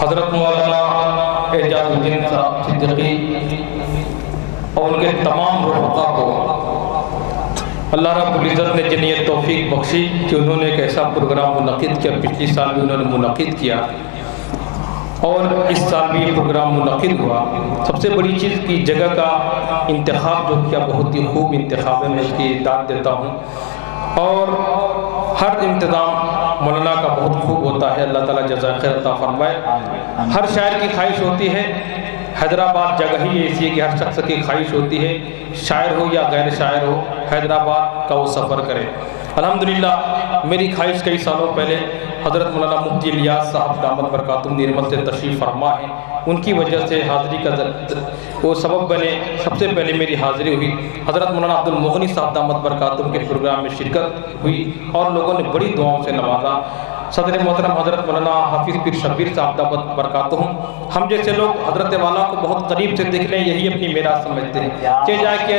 حضرت مولانا اعجاز الدین صاحب صدیقی اور ان کے تمام رفقا کو اللہ رب العزت نے جنہیں یہ توفیق بخشی کہ انہوں نے ایک ایسا پروگرام منعقد کیا. پچھلی سال بھی انہوں نے منعقد کیا اور اس سال بھی یہ پروگرام منعقد ہوا. سب سے بڑی چیز کی جگہ کا انتخاب جو کیا بہت ہی خوب انتخاب ہے, میں اس کی داد دیتا ہوں. اور ہر انتظام مولانا کا بہت خوب ہوتا ہے, اللہ تعالیٰ جزائے خیر عطا فرمائے. ہر شاعر کی خواہش ہوتی ہے, حیدرآباد جگہ ہی ایسی ہے کہ ہر شخص کی خواہش ہوتی ہے شاعر ہو یا غیر شاعر ہو حیدرآباد کا وہ سفر کرے. الحمدللہ میری خواہش کئی سالوں پہلے حضرت مولانا مفتی الیاس صاحب دامت برکاتہم نیرمل سے تشریف فرما ہے, ان کی وجہ سے حاضری کا وہ سبب بنے. سب سے پہلے میری حاضری ہوئی حضرت مولانا عبد المغنی صاحب دامت برکاتہم کے پروگرام میں شرکت ہوئی اور لوگوں نے بڑی دعاؤں سے نوازا. صدر محترم حضرت مولانا حافظ پیر شبیر صاحب دامت برکاتہم, ہم جیسے لوگ حضرت والا کو بہت قریب سے دیکھ لیں یہی اپنی میراث سمجھتے ہیں. کہ جائے کہ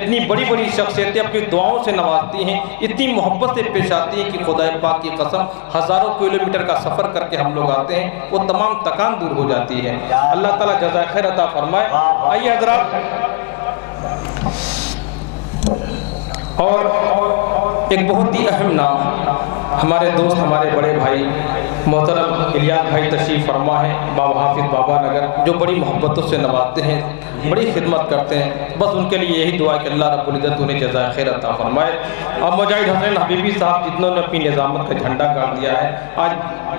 اتنی بڑی بڑی شخصیتیں اپنی دعاؤں سے نوازتی ہیں, اتنی محبت سے پیش آتی ہیں کہ خدا پاک کی قسم ہزاروں کلومیٹر کا سفر کر کے ہم لوگ آتے ہیں, وہ تمام تکان دور ہو جاتی ہے. اللہ تعالیٰ جزائے خیر عطا فرمائے. آئیے حضرات, اور ایک بہت ہی اہم نام ہمارے دوست ہمارے بڑے بھائی محترم الیاس بھائی تشریف فرما ہے بابا حافظ بابا نگر, جو بڑی محبتوں سے نوازتے ہیں, بڑی خدمت کرتے ہیں. بس ان کے لیے یہی دعا ہے کہ اللہ رب العزت انہیں جزائے خیر عطا فرمائے. اور مجاہد حسین حبیبی صاحب جتنوں نے اپنی نظامت کا جھنڈا گاڑ دیا ہے, آج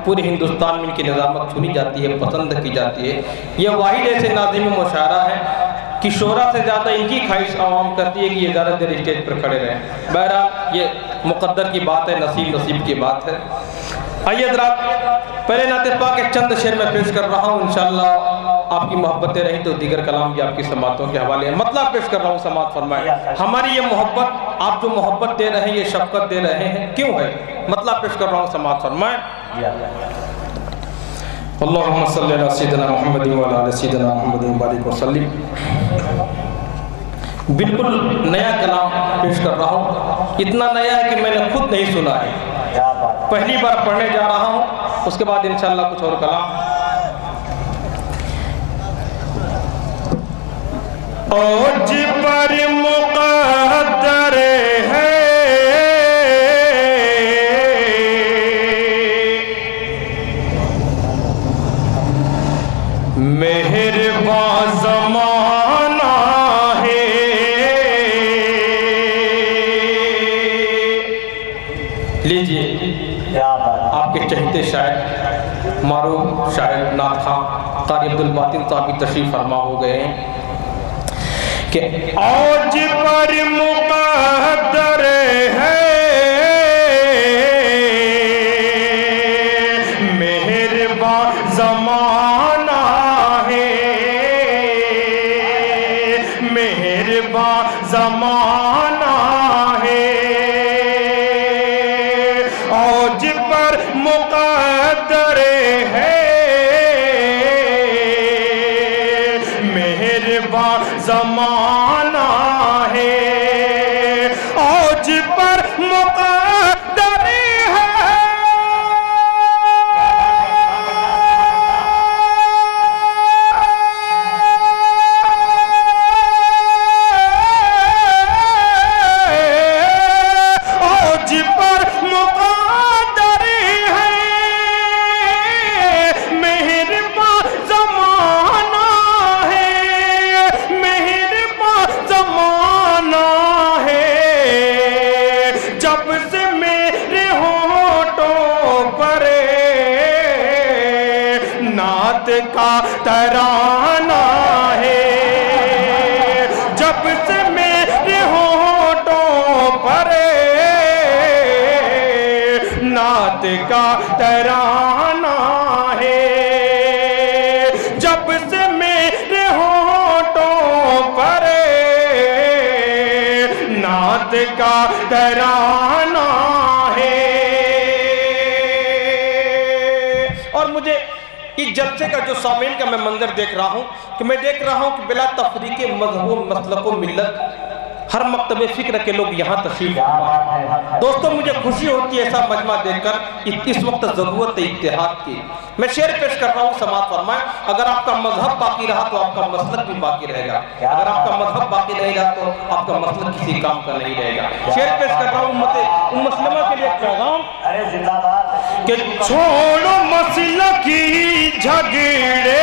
پورے ہندوستان میں ان کی نظامت سنی جاتی ہے, پسند کی جاتی ہے. یہ واحد ایسے ناظم مشاعرہ ہے کہ شعراء سے زیادہ ان کی خواہش عوام کرتی ہے کہ یہ زیادہ دیر اسٹیج پر کھڑے رہیں. بہرحال یہ مقدر کی بات ہے, نصیب کی بات ہے. آئیے حضرات, پہلے نعت پاک کے چند شعر میں پیش کر رہا ہوں. انشاءاللہ آپ کی محبتیں رہیں تو دیگر کلام بھی آپ کی سماعتوں کے حوالے ہیں. مطلب پیش کر رہا ہوں, سماعت فرمائیں. ہماری یہ محبت, آپ جو محبت دے رہے ہیں, یہ شفقت دے رہے ہیں, کیوں ہے؟ مطلب پیش کر رہا ہوں, سماعت فرمائیں. اللہم صلی علی سیدنا محمد وعلی آل سیدنا محمد وبارک وسلم. بالکل نیا کلام پیش کر رہا ہوں, اتنا نیا ہے کہ میں نے خود نہیں سنا ہے, پہلی بار پڑھنے جا رہا ہوں. اس کے بعد انشاءاللہ کچھ اور کلام. اوج پر مقدر ہے مہربان زمانہ ہے, لیجئے آپ کے چہتے شاعر معروف شاعر نعت خواں قاری عبدالباطن صاحب بھی تشریف فرما ہو گئے ہیں کہ اوج پر مقدر ہے مہربان زمانہ ہے, مہربان زمانہ ہے. اوج پر مقدر ہے مہربان زمانہ ہے. اوج پر مقدر ہے اوج پر مقدر ہے مہربان زمانہ ہے, مہربان زمانہ ہے. جب سے میرے ہونٹوں پر نعت کا ترانہ ہے, جب سے میرے ہونٹوں پر نعت کا ترانہ ہے, جب سے میرے ہونٹوں پر نعت کا ترانہ ہے. اور مجھے اس جلسے کا جو سامعین کا میں منظر دیکھ رہا ہوں کہ میں دیکھ رہا ہوں کہ بلا تفریق مذہب و مسلک و ملت ہر مکتب فکر کے لوگ یہاں تشریف فرما۔ دوستوں مجھے خوشی ہوتی ہے ایسا مجمع دیکھ کر، اس وقت ضرورت ہے اتحاد کی۔ میں شعر پیش کر رہا ہوں، سماعت فرمائیں۔ اگر آپ کا مذہب باقی رہا تو آپ کا مسلک بھی باقی رہے گا، اگر آپ کا مذہب باقی نہیں رہا تو آپ کا مسلک کسی کام کا نہیں رہے گا۔ شعر پیش کر رہا ہوں امت مسلمہ کے لیے ایک پیغام کہ چھوڑو مسلکی جھگڑے،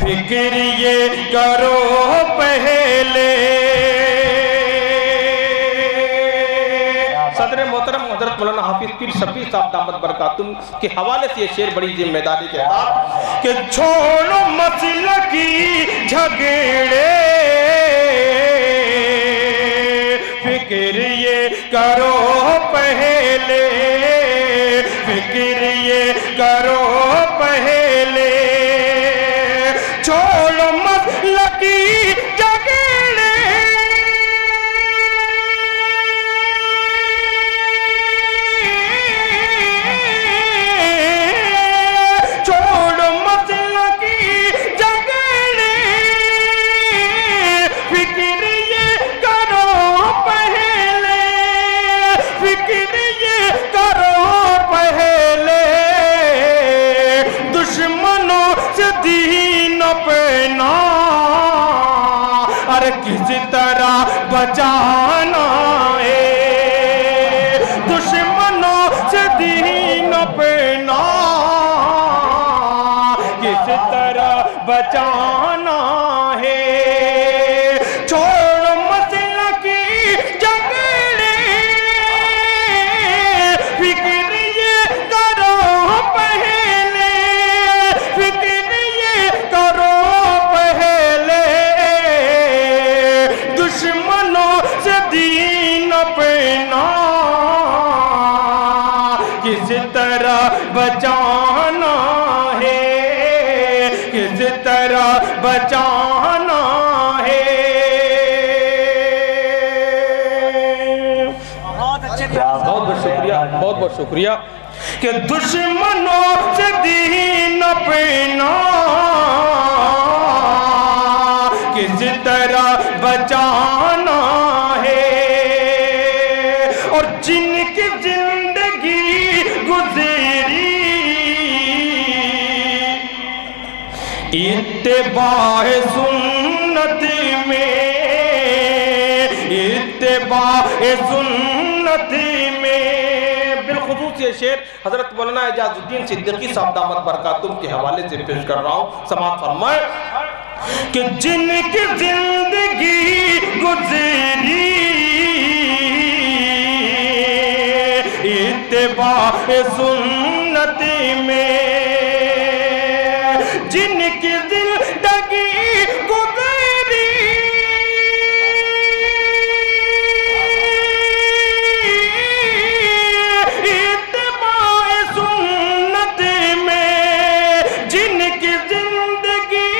فکر یہ کرو پہلے۔ صدر محترم حضرت مولانا حافظ پیر شفیع صاحب دامت برکاتہم کے حوالے سے یہ شعر بڑی ذمہ داری کے ساتھ کہ چھوڑو مسلکی جھگڑے، فکر یہ کرو پہلے، فکر یہ کرو پہلے، چھوڑو مسلکی جھگڑے، چھوڑو مسلکی جھگڑے، فکر یہ کرو پہلے، فکر یہ کرو پہلے، دشمنوں سے دین اپنا اور کس طرح بچانا ہے، دشمنوں سے دین اپنا کس طرح بچانا ہے، چھوڑو مسلکی جھگڑے، فکر یہ کرو پہلے، فکر یہ کرو پہلے، دشمنوں سے دین اپنا کس طرح بچانا ہے، کس طرح بچانا ہے۔ بہت بہت شکریہ، بہت بہت شکریہ کہ دشمنوں سے دین اپنا کس طرح بچانا ہے، اور جن کی زندگی گزری اتباع سنت میں، اتباع سنت میں، بالخصوص یہ شعر حضرت مولانا اعجاز الدین صدیقی صاحب دامت برکاتہم کے حوالے سے پیش کر رہا ہوں، سماعت فرمائیں کہ جن کی زندگی گزری اتباع سنت میں، جن کی زندگی گزری اتباع سنت میں، جن کی زندگی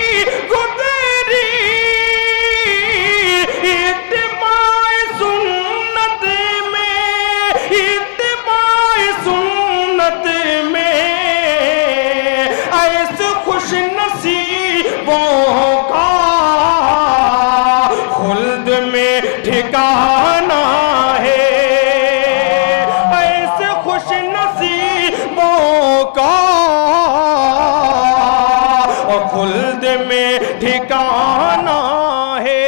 گزری اتباع سنت میں، اتباع سنت میں، ایسے خوش نصیبوں کا خلد میں ٹھکانہ ہے، ایسے خوش نصیبوں کا خلد میں ٹھکانہ ہے۔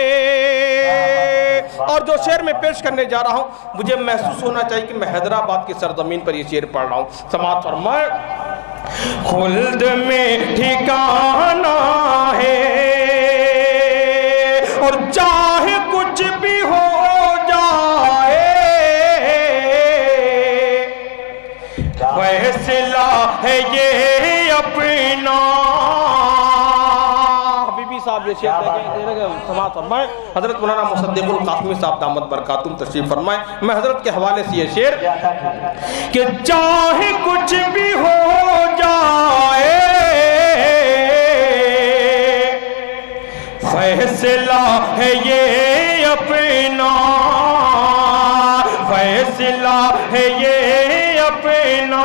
اور جو شعر میں پیش کرنے جا رہا ہوں مجھے محسوس ہونا چاہیے کہ میں حیدرآباد کی سرزمین پر یہ شعر پڑھ رہا ہوں، سماعت فرمائیں۔ خلد میں ٹھکانہ ہے، اور چاہے کچھ بھی ہو جائے، فیصلہ ہے یہ اپنا۔ حبیبی صاحب یہ شعر دیکھیں، سماعت فرمائیں۔ حضرت مولانا مصدق القاسمی صاحب دامت برکاتہم تشریف فرمائیں۔ میں حضرت کے حوالے سے یہ شعر کہ چاہے کچھ بھی ہو جائے، فیصلہ ہے یہ اپنا، فیصلہ ہے یہ اپنا،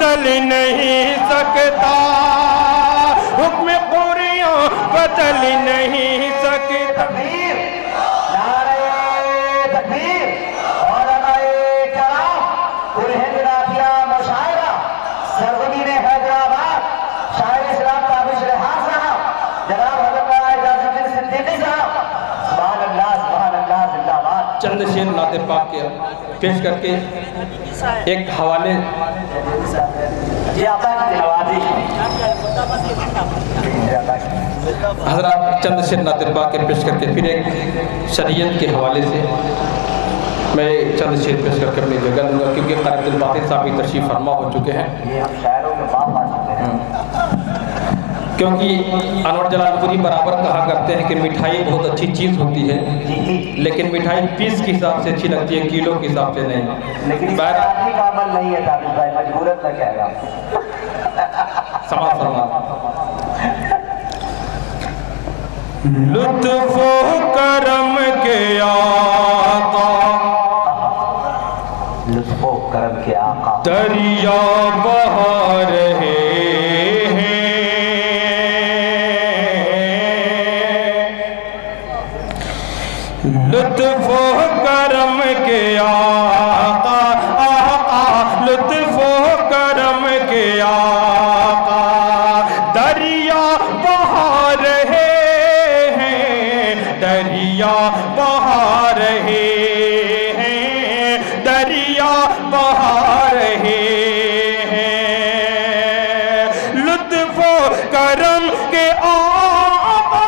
بدل نہیں سکتا، حکم قریاں بدل نہیں سکتا۔ تکبیر، نعرہ تکبیر، علماء کرام، انہیں جنابیہ مشاعرہ، سرزمین حیدرآباد، شاعر اسلام تابش رحان صاحب، جناب حضرت اعجاز الدین صدیقی صاحب، سبحان اللہ سبحان اللہ زندہ باد۔ چند شعر نعت پاک کے پیش کر کے ایک حوالے جی آقا کی نوازی، حضرات چند شعر نعت پاک کے پیش کر کے پھر ایک شریعت کے حوالے سے میں چند شعر پیش کر کے اپنی جگہ لوں گا، کیونکہ قاری عبدالباقی صاحب بھی تشریف فرما ہو چکے ہیں۔ یہ ہم شاعروں کے باپ آ چکے ہیں، کیونکہ انور جلال پوری برابر کہا کرتے ہیں کہ مٹھائی بہت اچھی چیز ہوتی ہے، لیکن مٹھائی پیس کے حساب سے اچھی لگتی ہے، کلو کے حساب سے نہیں۔ لیکن اس پر آدمی کا عمل نہیں ہے تابش بھائی، مجبورت میں کہہ گا۔ سماعت فرما۔ لطف و کرم کے آقا، لطف و کرم کے آقا، دریا بہا رہے ہیں، لطف و کرم کے آقا، آقا لطف و کرم کے آقا، دریا بہا رہے ہیں، دریا بہا رہے ہیں، دریا بہا رہے ہیں، لطف و کرم کے آقا،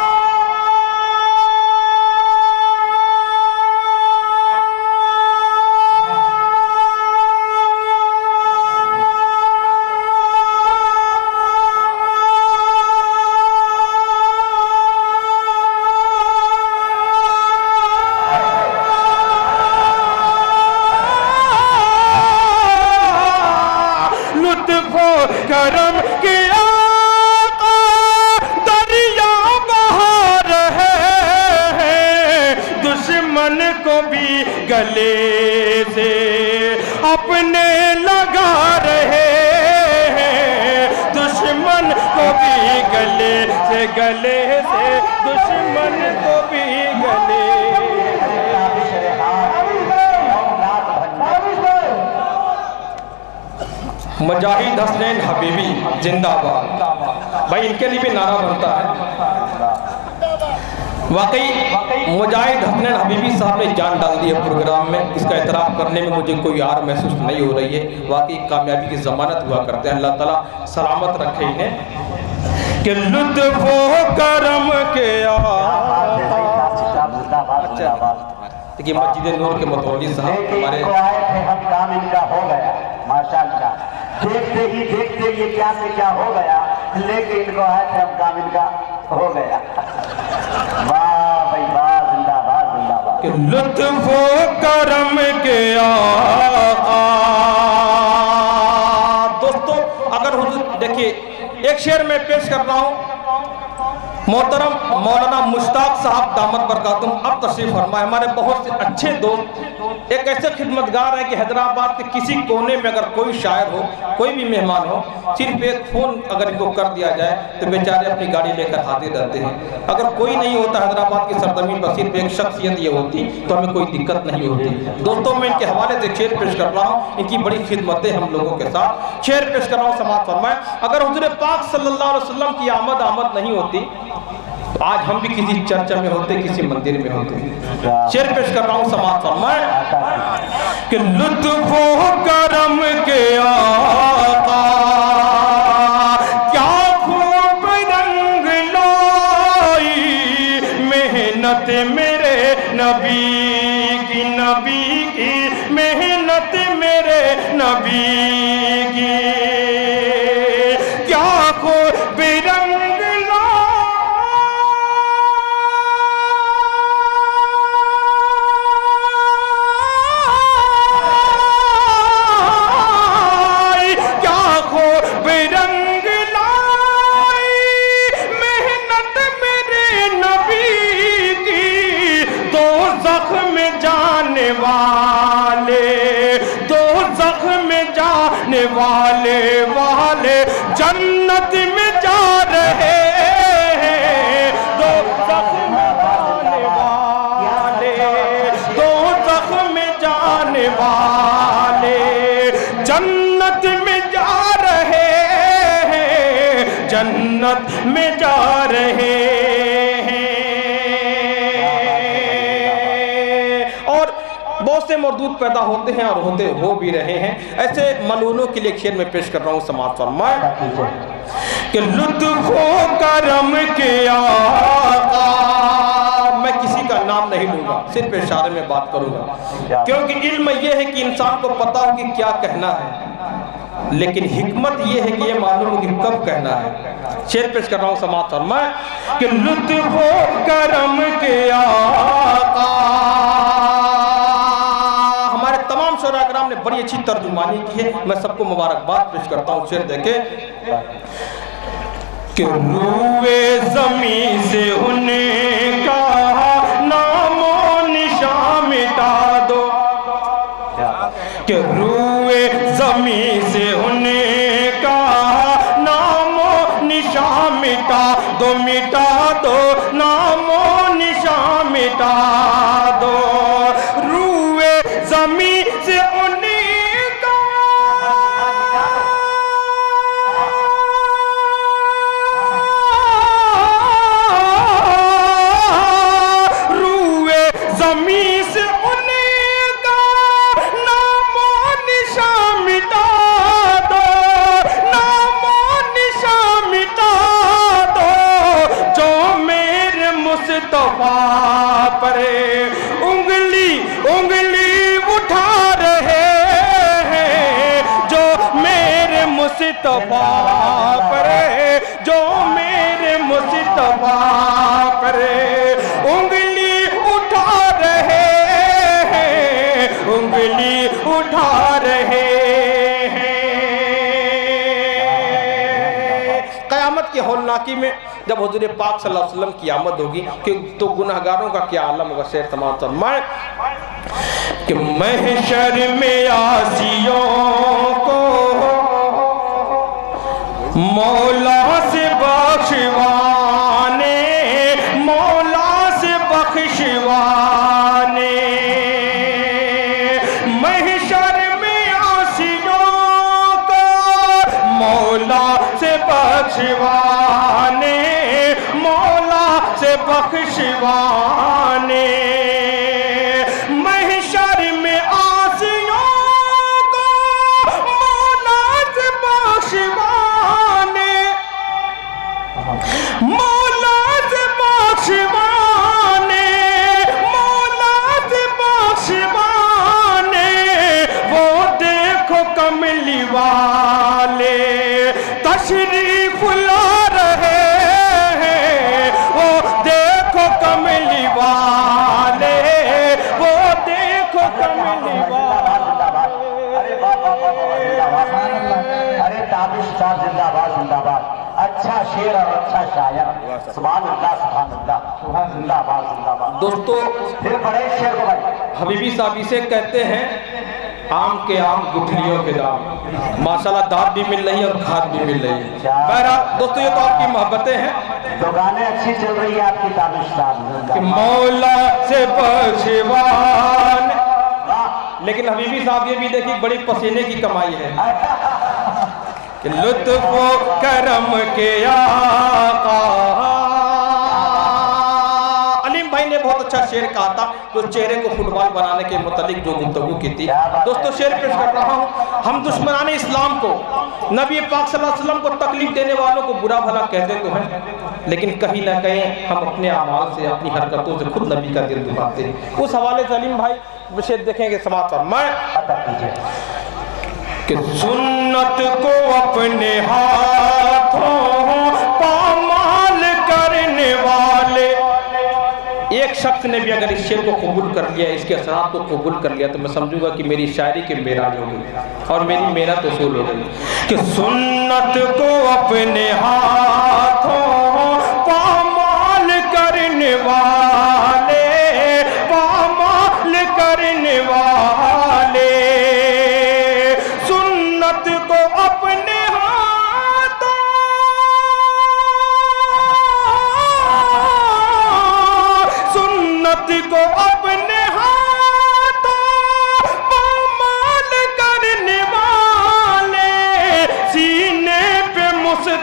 لطف و کرم کے آقا، دریا بہا رہے ہیں، دشمن کو بھی گلے سے اپنے لگا رہے ہیں، دشمن کو بھی گلے سے دشمن کو بھی گلے تابش رحان، اولاد بھنڈار۔ مجاہد حسنین حبیبی زندہ باد۔ بھائی ان کے لیے بھی نعرہ بنتا ہے۔ واقعی مجاہد حسنین حبیبی صاحب نے جان ڈال دی ہے پروگرام میں، اس کا اعتراف کرنے میں مجھے کوئی آر محسوس نہیں ہو رہی ہے، واقعی کامیابی کی ضمانت ہوا کرتے ہیں، اللہ تعالیٰ سلامت رکھے انہیں۔ کہ لطف و کرم کے دیکھیے مسجد نور کے متولی صاحب ہمارے کو آئے تھے ہم، کام ان کا ہو گیا ماشاءاللہ، دیکھتے ہی دیکھتے یہ کیا سے کیا ہو گیا، لیکن ان کو آئے تھے ہم، کام ان کا ہو گیا۔ واہ بھائی واہ، زندہ باد زندہ باد۔ کہ لطف و کرم کے آقا۔ دوستو اگر حضور دیکھیے ایک شعر میں پیش کر رہا ہوں، محترم مولانا مشتاق صاحب دامت برکاتہم اب تشریف فرمائے، ہمارے بہت سے اچھے دوست، ایک ایسے خدمتگار ہیں کہ حیدرآباد کے کسی کونے میں اگر کوئی شاعر ہو، کوئی بھی مہمان ہو، صرف ایک فون اگر ان کو کر دیا جائے تو بیچارے اپنی گاڑی لے کر حاضر رہتے ہیں۔ اگر کوئی نہیں ہوتا حیدرآباد کی سرزمین پر، صرف ایک شخصیت یہ ہوتی تو ہمیں کوئی دقت نہیں ہوتی۔ دوستوں میں ان کے حوالے سے شعر پیش کر رہا ہوں، ان کی بڑی خدمتیں ہم لوگوں کے ساتھ، شعر پیش کر رہا ہوں، سماعت فرمائیں۔ اگر حضور پاک صلی اللہ علیہ وسلم کی آمد نہیں ہوتی تو آج ہم بھی کسی چرچ میں ہوتے، کسی مندر میں ہوتے۔ شعر پیش کر رہا ہوں، سماعت فرمائیں۔ کہ لطف و کرم کے آقا، کیا خوب رنگ لائی محنت میرے نبی کی، نبی کی محنت میرے نبی کی، کیا خوب رنگ والے والے جنت میں جا رہے ہیں، جنت میں جا رہے ہیں۔ اور بہت سے مردود پیدا ہوتے ہیں اور ہوتے ہو بھی رہے ہیں، ایسے ملعونوں کے لیے شعر میں پیش کر رہا ہوں، سماعت فرمائیں کہ لطف و کرم کے آقا، میں کسی کا نام نہیں لوں گا، صرف اشارے میں بات کروں گا، کیونکہ علم یہ ہے کہ انسان کو پتا ہو کہ کیا کہنا ہے، لیکن حکمت یہ ہے کہ یہ معلوم ہو کہ کب کہنا ہے۔ شعر پیش کر رہا ہوں، سماعت فرمائیں کہ لطف و کرم کے آقا، ہمارے تمام شعراء کرام نے بڑی اچھی ترجمانی کی ہے، میں سب کو مبارکباد پیش کرتا ہوں۔ شعر دیکھیں کہ روئے زمین سے انہیں کہا نام و نشان مٹا دو، کہ روئے زمین سے انہیں کہا نام و نشان مٹا دو، مٹا دو نام و نشان مٹا دو، روئے زمین سے مصطفیٰ پر، جو میرے مصطفیٰ پر انگلی اٹھا رہے ہیں، انگلی اٹھا رہے ہیں۔ قیامت کی ہولناکی میں جب حضور پاک صلی اللہ علیہ وسلم کی آمد ہوگی تو گناہگاروں کا کیا عالم ہوگا؟ شعر سماعت فرمائیں کہ محشر میں عاصیوں کو مولا سے بخشوانے، مولا سے بخشوانے، محشر میں عاصیوں کو مولا سے بخشوانے، مولا سے بخشوانے، محشر میں عاصیوں کو مولا سے بخشوانے، مولا سے بخشوانے، مولا سے بخشوانے، وہ دیکھو کملی والے تشریف لا رہے ہیں، وہ دیکھو کملی والے، وہ دیکھو کملی والے۔ ارے تابش صاحب زندہ باد، زندہ باد، اچھا شعر اور اچھا شاعر، سبحان اللہ سبحان اللہ، زندہ باد زندہ باد۔ دوستو پھر بڑے شعر کو بھائی حبیبی صاحب اسے کہتے ہیں آم کے آم گٹھلیوں کے دام، ماشاءاللہ داد بھی مل رہی ہے اور کھاد بھی مل رہی ہے۔ بہرحال دوستو یہ تو آپ کی محبتیں ہیں، تو گانے اچھی چل رہی ہے آپ کی تابش صاحب کہ مولا سے بخشوان، لیکن حبیبی صاحب یہ بھی دیکھیں بڑی پسینے کی کمائی ہے کہ لطف و کرم کے آقا۔ علیم بھائی نے بہت اچھا شعر کہا تھا جو چہرے کو فٹ بال بنانے کے متعلق جو گفتگو کی تھی۔ دوستو شعر پیش کر رہا ہوں، ہم دشمنان اسلام کو، نبی پاک صلی اللہ علیہ وسلم کو تکلیف دینے والوں کو برا بھلا کہتے تو ہیں، لیکن کہیں نہ کہیں ہم اپنے اعمال سے، اپنی حرکتوں سے خود نبی کا دل دکھاتے ہیں۔ اس حوالے سے علیم بھائی شعر دیکھیں گے، سماعت فرمائیں کہ سنت کو اپنے ہاتھوں پامال کرنے والے، ایک شخص نے بھی اگر اس شعر کو قبول کر لیا، اس کے اثرات کو قبول کر لیا، تو میں سمجھوں گا کہ میری شاعری کے معراج ہو گئی اور میری محنت وصول ہو گئی کہ سنت کو اپنے ہاتھوں پامال کرنے والے، پامال کرنے والے، سنت کو اپنے ہاتھوں، سنت کو اپنے ہاتھوں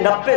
90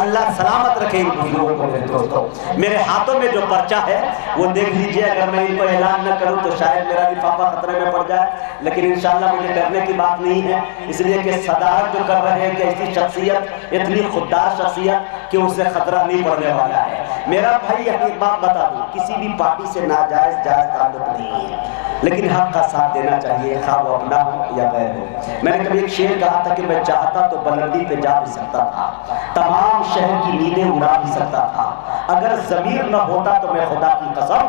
اللہ سلامت رکھے ان بزرگوں کو میرے دوستوں۔ میرے ہاتھوں میں جو پرچہ ہے وہ دیکھ لیجئے، اگر میں ان کو اعلان نہ کروں تو شاید میرا لفافہ خطرے میں پڑ جائے، لیکن انشاءاللہ مجھے ڈرنے کی بات نہیں ہے، اس لیے کہ صدارت جو کر رہے ہیں کہ ایسی شخصیت، اتنی خوددار شخصیت کہ اسے خطرہ نہیں پڑنے والا ہے۔ میرا بھائی ایک بات بتا دوں، کسی بھی پارٹی سے ناجائز تعلق نہیں ہے، لیکن حق کا ساتھ دینا چاہیے، خواہ وہ اپنا ہو یا غیر ہو۔ میں نے کبھی ایک شعر کہا تھا کہ میں چاہتا تو بلندی پہ جا بھی سکتا تھا، تمام شہر کی نیندیں اڑا بھی سکتا تھا، اگر ضمیر نہ ہوتا تو میں خدا کی قسم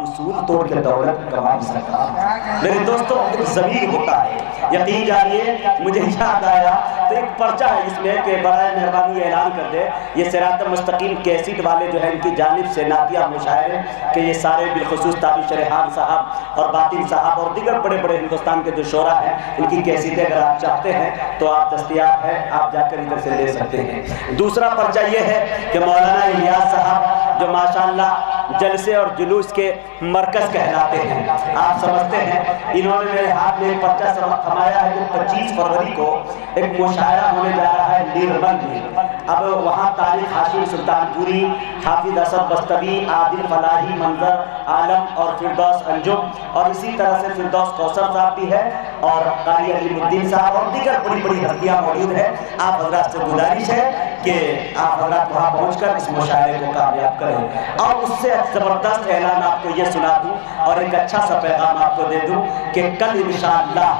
اصول توڑ کے دولت کما بھی سکتا تھا۔ میرے دوستوں ایک ضمیر ہوتا ہے، یقین جانیے مجھے یاد آیا تو ایک پرچہ ہے اس میں کہ برائے مہربانی اعلان کر دے، یہ صراط مستقیم کیسٹ والے جو ہے ان کی جانب سے نعتیہ مشاعرے کہ یہ سارے بالخصوص تابش ریحان صاحب اور باطن صاحب اور دیگر بڑے بڑے ہندوستان کے جو شعراء ہیں ان کی کیسٹیں اگر آپ چاہتے ہیں تو آپ دستیاب ہیں، آپ جا کر ادھر سے لے سکتے ہیں۔ دوسرا پرچہ یہ ہے کہ مولانا الیاس صاحب جو ماشاءاللہ جلسے اور جلوس کے مرکز کہلاتے ہیں، آپ سمجھتے ہیں، انہوں نے میرے ہاتھ میں ایک پرچہ تھمایا ہے کہ 25 فروری کو ایک مشاعرہ ہونے جا رہا ہے نیرمن میں۔ اب وہاں طارق ہاشم سلطان پوری، حافظ اسد بستوی، عادل فلاحی، منظر عالم اور فردوس انجم اور اسی طرح سے فردوس کوثر صاحب بھی ہے اور قاری علیم الدین صاحب اور دیگر بڑی بڑی ہستیاں موجود ہیں۔ آپ حضرات سے گزارش ہے کہ آپ حضرات وہاں پہنچ کر اس مشاعرے کو کامیاب کریں، اور اس سے زبردست اعلان آپ کو یہ سنا دوں اور ایک اچھا سا پیغام آپ کو دے دوں کہ کل انشاءاللہ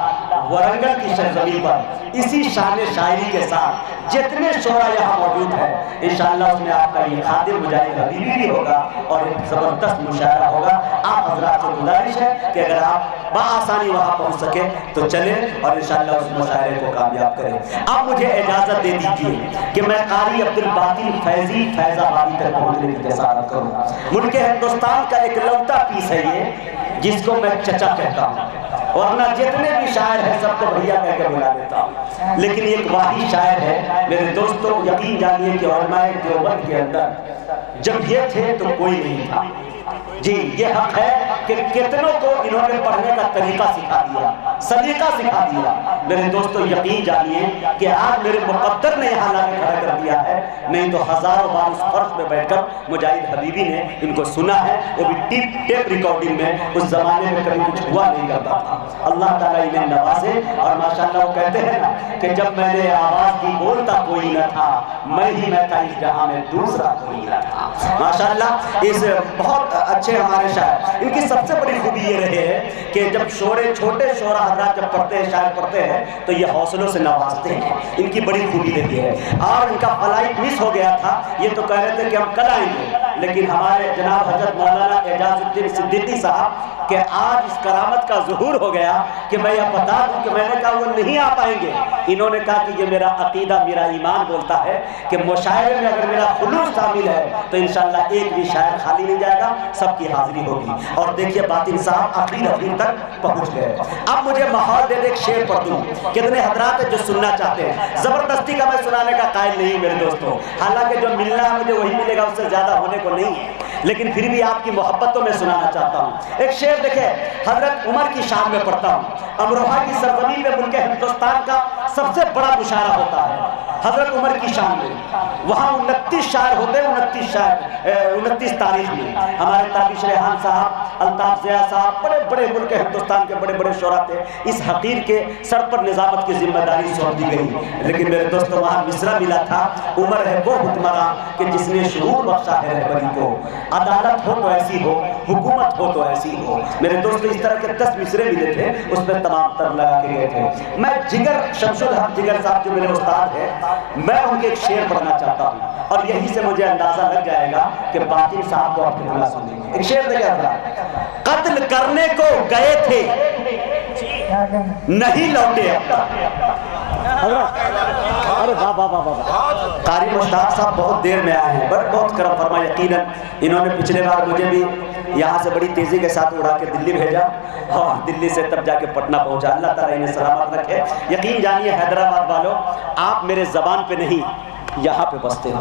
ورنگل کی سرزمین پر اسی شان شاعری کے ساتھ جتنے شعراء یہاں موجود ہیں انشاءاللہ اس میں آپ کا یہ خادم مجاہد حبیبی بھی ہوگا اور ایک زبردست مشاعرہ ہوگا۔ آپ حضرات سے گزارش ہے کہ اگر آپ بآسانی وہاں پہنچ سکے تو چلیں اور انشاءاللہ اس مشاعرے کو کامیاب کریں۔ اب مجھے اجازت دے دیجیے کہ میں قاری عبدالباطن فیضی فیض آبادی تک پہنچنے کی جسارت کروں۔ ملک ہندوستان کا ایک لوتا پیس ہے یہ جس کو میں چچا کہتا ہوں، ورنہ جتنے بھی شاعر ہیں سب کو بھیا کہہ کے بلا دیتا ہوں، لیکن ایک واحد شاعر ہے میرے دوستوں، یقین جانیے کہ علماء دیوبند کے اندر جب یہ تھے تو کوئی نہیں تھا۔ جی یہ حق ہے کہ کتنوں کو انہوں نے پڑھنے کا طریقہ سکھا دیا، سلیقہ سکھا دیا۔ میرے دوستوں یقین جانیے کہ آج میرے مقدر نے یہاں لا کے کھڑا کر دیا ہے، نہیں تو ہزاروں بار اس فرش میں بیٹھ کر مجاہد حبیبی نے ان کو سنا ہے، وہ بھی ٹیپ ریکارڈنگ میں، اس زمانے میں کبھی کچھ ہوا نہیں کرتا تھا۔ اللہ تعالیٰ انہیں نوازے، اور ماشاءاللہ وہ کہتے ہیں نا کہ جب میں نے آواز دی بولتا کوئی نہ تھا، میں ہی میں تھا اس جہاں میں دوسرا کوئی نہ تھا۔ ماشاءاللہ اس بہت اچھے ہمارے شاعر، ان کی سب سے بڑی خوبی یہ رہے ہے کہ جب چھوٹے شعراء حضرات جب پڑھتے ہیں، شاعر پڑھتے ہیں تو یہ حوصلوں سے نوازتے ہیں، ان کی بڑی خوبی رہی ہے۔ اور ان کا فلائٹ مس ہو گیا تھا، یہ تو کہہ رہے تھے کہ ہم کل آئیں گے، لیکن ہمارے جناب حضرت مولانا اعجاز الدین صدیقی صاحب کہ آج اس کرامت کا ظہور ہو گیا کہ میں یہ بتا دوں کہ میں نے کہا وہ نہیں آ پائیں گے۔ انہوں نے کہا کہ یہ میرا عقیدہ، میرا ایمان بولتا ہے کہ مشاعرے میں اگر میرا خلوص شامل ہے تو انشاءاللہ ایک بھی شاعر خالی نہیں جائے گا، سب کی حاضری ہوگی۔ اور دیکھیے باطن صاحب آخری تک پہنچ گئے۔ اب مجھے ماحول دے دے ایک شعر پڑھ دوں، کتنے حضرات ہیں جو سننا چاہتے ہیں۔ زبردستی کا میں سنانے کا قائل نہیں میرے دوستوں، حالانکہ جو ملنا ہے مجھے وہی ملے گا، اس سے زیادہ ہونے کو نہیں ہے، لیکن پھر بھی آپ کی محبت تو میں سنانا چاہتا ہوں۔ ایک شعر دیکھیں، حضرت عمر کی شان میں پڑھتا ہوں۔ امروہہ کی سرزمین پہ ملک ہندوستان کا سب سے بڑا مشاعرہ ہوتا ہے حضرت عمر کی شان میں، وہاں 29 شاعر ہوتے ہیں، 29 تاریخ میں ہمارے تابش ریحان صاحب، الطاف ضیاء صاحب، بڑے بڑے ملک ہندوستان کے بڑے بڑے شعراء تھے۔ اس حقیر کے سر پر نظامت کی ذمہ داری سونپ دی گئی، لیکن میرے دوستوں وہاں مصرع ملا تھا، عمر ہے وہ حکمراں کہ جس نے شعور بخشا ہے رہبری کو، عدالت ہو تو ایسی ہو، حکومت ہو تو ایسی ہو۔ میرے دوستوں اس طرح کے 10 مصرے ملے تھے، اس میں تمام تر لگا کے گئے تھے۔ میں جگر شمس الحق جگر صاحب جو میرے استاد ہیں، میں ان کے ایک شعر پڑھنا چاہتا ہوں، اور یہی سے مجھے اندازہ لگ جائے گا کہ باطن صاحب کو آپ نے سنیں گے۔ ایک شعر دیکھیں حضرات، قتل کرنے کو گئے تھے نہیں لوٹے اب تک۔ ارے واہ واہ واہ واہ، قاری مشتاق صاحب بہت دیر میں آئے ہیں، بہت کرم فرما۔ یقیناً انہوں نے پچھلے بار مجھے بھی یہاں سے بڑی تیزی کے ساتھ اڑا کے دلی بھیجا، اور دلی سے تب جا کے پٹنہ پہنچا۔ اللہ تعالیٰ انہیں سلامت رکھے۔ یقین جانیے حیدرآباد والوں، آپ میرے زبان پہ نہیں یہاں پہ بستے ہو،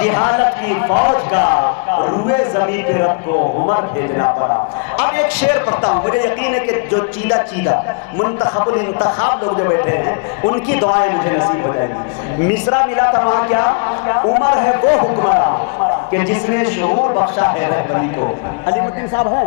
جہالت کی فوج کا روئے زمین پہ رب کو عمر بھیجنا پڑا۔ اب ایک شعر پڑھتا ہوں، مجھے یقین ہے کہ جو چیدہ منتخب الانتخاب لوگ جو بیٹھے ہیں ان کی دعائیں مجھے نصیب ہو جائیں گی۔ مصرع ملا تھا وہاں کیا؟ عمر ہے وہ حکمراں کہ جس نے شعور بخشا ہے رہبری کو۔ علی الدین صاحب ہیں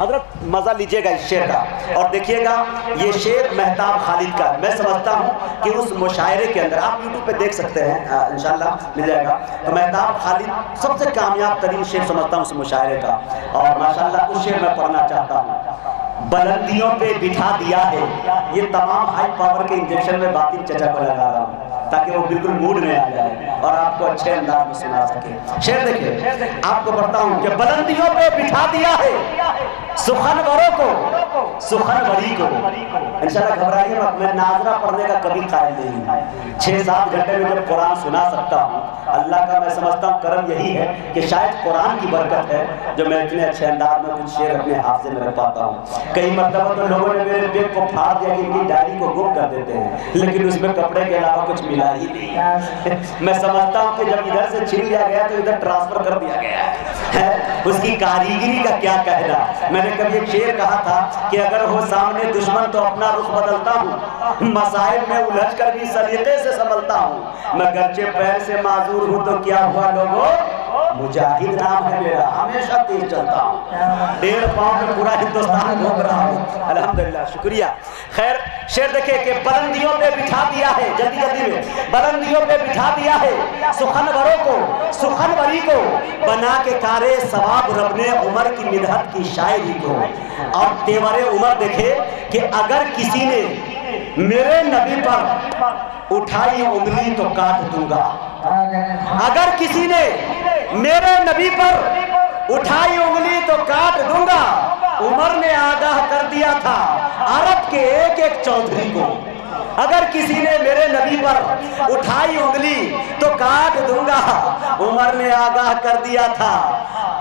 حضرت، مزہ لیجئے گا اس شعر کا اور دیکھیے گا یہ شعر مہتاب خالد کا۔ میں سمجھتا ہوں کہ اس مشاعرے کے اندر آپ یوٹیوب پہ دیکھ سکتے ہیں انشاءاللہ مل جائے گا، تو مہتاب خالد سب سے کامیاب ترین شعر سمجھتا ہوں اس مشاعرے کا، اور ماشاءاللہ اس شعر میں پڑھنا چاہتا ہوں۔ بلندیوں پہ بٹھا دیا ہے، یہ تمام ہائی پاور کے انجیکشن میں باطن چچا کو لگا رہا ہوں تاکہ وہ بالکل موڈ میں آ جائے اور آپ کو اچھے انداز میں سنا سکے۔ شعر دیکھیں، آپ کو پڑھتا ہوں کہ بلندیوں پہ بٹھا دیا ہے سخنوروں کو، سخنوری کو۔ انشاءاللہ گھبرائیے مت، میں ناظرہ پڑھنے کا کبھی قائل نہیں ہوں۔ 6-7 گھنٹے میں جب قرآن سنا سکتا ہوں، اللہ کا میں سمجھتا ہوں کرم یہی ہے کہ شاید قرآن کی برکت ہے جو میں اتنے اچھے انداز میں کچھ شعر اپنے حافظے میں رکھ پاتا ہوں۔ کئی مرتبہ تو لوگوں نے میرے بیگ کو پھاڑ دیا کہ ان کی ڈائری کو گم کر دیتے ہیں، لیکن اس میں کپڑے کے علاوہ کچھ ملا ہی نہیں۔ میں سمجھتا ہوں کہ جب ادھر سے چھین لیا گیا تو ادھر ٹرانسفر کر دیا گیا ہے۔ اس کی کاریگری کا کیا کہنا۔ میں نے کبھی ایک شعر کہا تھا کہ اگر ہو سامنے دشمن تو اپنا رخ بدلتا ہوں، مسائل میں الجھ کر بھی سلیقے سے سنبھلتا ہوں، میں گرچہ پیر سے معذور ہوں تو کیا ہوا لوگوں، مجاہد نام ہے میرا، ہمیشہ تیز چلتا ہوں، 1.5 پاؤں میں پورا ہندوستان گھوم رہا ہوں، الحمدللہ، شکریہ۔ خیر شعر دیکھیں کہ بلندیوں پہ بٹھا دیا ہے، جلدی جلدی میں، بلندیوں پہ بٹھا دیا ہے سخنوروں کو، سخنوری کو، بنا کے کارے ثواب رب نے عمر کی مدحت کی شاعری کو۔ اور تیور عمر دیکھے کہ اگر کسی نے میرے نبی پر اٹھائی انگلی تو کاٹ دوں گا، اگر کسی نے میرے نبی پر اٹھائی انگلی تو کاٹ دوں گا۔ عمر نے آگاہ کر دیا تھا عرب کے ایک ایک چودھری کو، اگر کسی نے میرے نبی پر اٹھائی انگلی تو کاٹ دوں گا۔ عمر نے آگاہ کر دیا تھا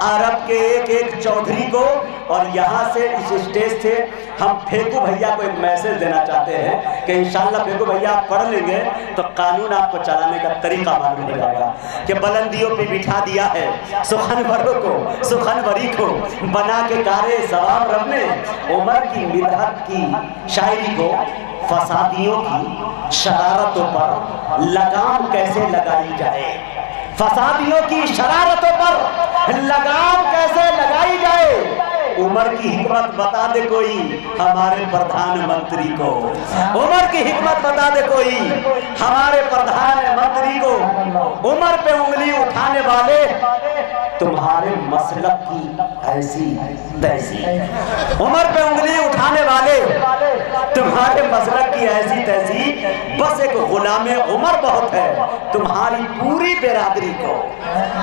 عرب کے ایک ایک چودھری کو۔ اور یہاں سے اس اسٹیج سے ہم پھیکو بھیا کو ایک میسج دینا چاہتے ہیں کہ انشاءاللہ پھیکو بھیا آپ پڑھ لیں گے تو قانون آپ کو چلانے کا طریقہ معلوم ہو جائے گا کہ بلندیوں پہ بٹھا دیا ہے سخنوروں کو، سخنوری کو، بنا کے کارے ثواب رب نے عمر کی مدحت کی شاعری کو۔ فسادیوں کی شرارتوں پر لگام کیسے لگائی جائے، فسادیوں کی شرارتوں پر لگام کیسے لگائی جائے، عمر کی حکمت بتا دے کوئی ہمارے پردھان منتری کو، عمر کی حکمت بتا دے کوئی ہمارے پردھان منتری کو۔ عمر پہ انگلی اٹھانے والے تمہارے مسلک کی ایسی تیسی، عمر پہ انگلی اٹھانے والے تمہارے مسلک کی ایسی تیسی، بس ایک غلام عمر بہت ہے تمہاری پوری برادری کو۔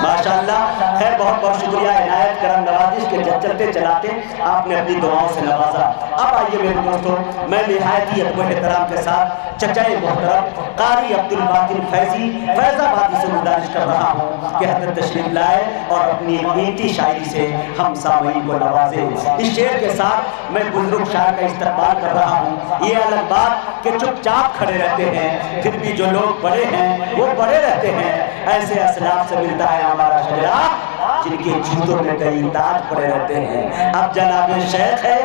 ماشاءاللہ، خیر بہت بہت شکریہ، عنایت کرم نوازش کے چلتے چلاتے آپ نے اپنی دعاؤں سے نوازا۔ اب آئیے میرے دوستوں، میں نہایت ہی ادب و احترام کے ساتھ چچا محترم قاری عبدالباقی فیضی فیض آبادی سے گزارش کر رہا ہوں کہ حضرت تشریف لائے اور اپنی قیمتی شاعری سے ہم سامعین کو نوازے۔ اس شعر کے ساتھ میں بزرگ شاعر کا استقبال کر رہا ہوں۔ یہ الگ بات کہ چپ چاپ کھڑے رہتے ہیں، پھر بھی جو لوگ بڑے ہیں وہ بڑے رہتے ہیں، ایسے اسلاف سے ملتا ہے ہمارا شجرا جن کے جوتوں میں کئی تاج پڑے رہتے ہیں۔ اب جناب شیخ ہے،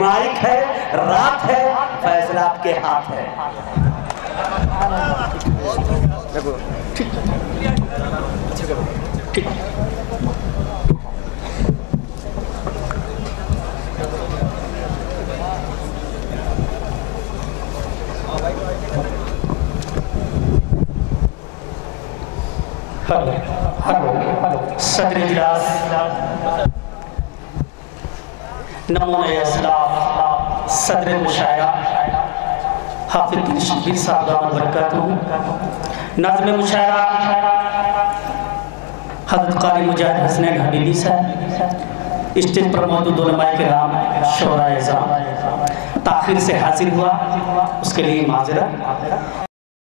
مائک ہے، رات ہے، فیصلہ آپ کے ہاتھ ہے۔ صدر اجلاس نمونۂ اسلاف صدر مشاعرہ حافظ الدین شبیر صاحب دامت برکاتہ، ناظم مشاعرہ حضرت قاری مجاہد حسنین حبیبی صاحب، اسٹیج پر موجود علماء کرام، شعراء اعظام، تاخیر سے حاضر ہوا اس کے لیے معذرت۔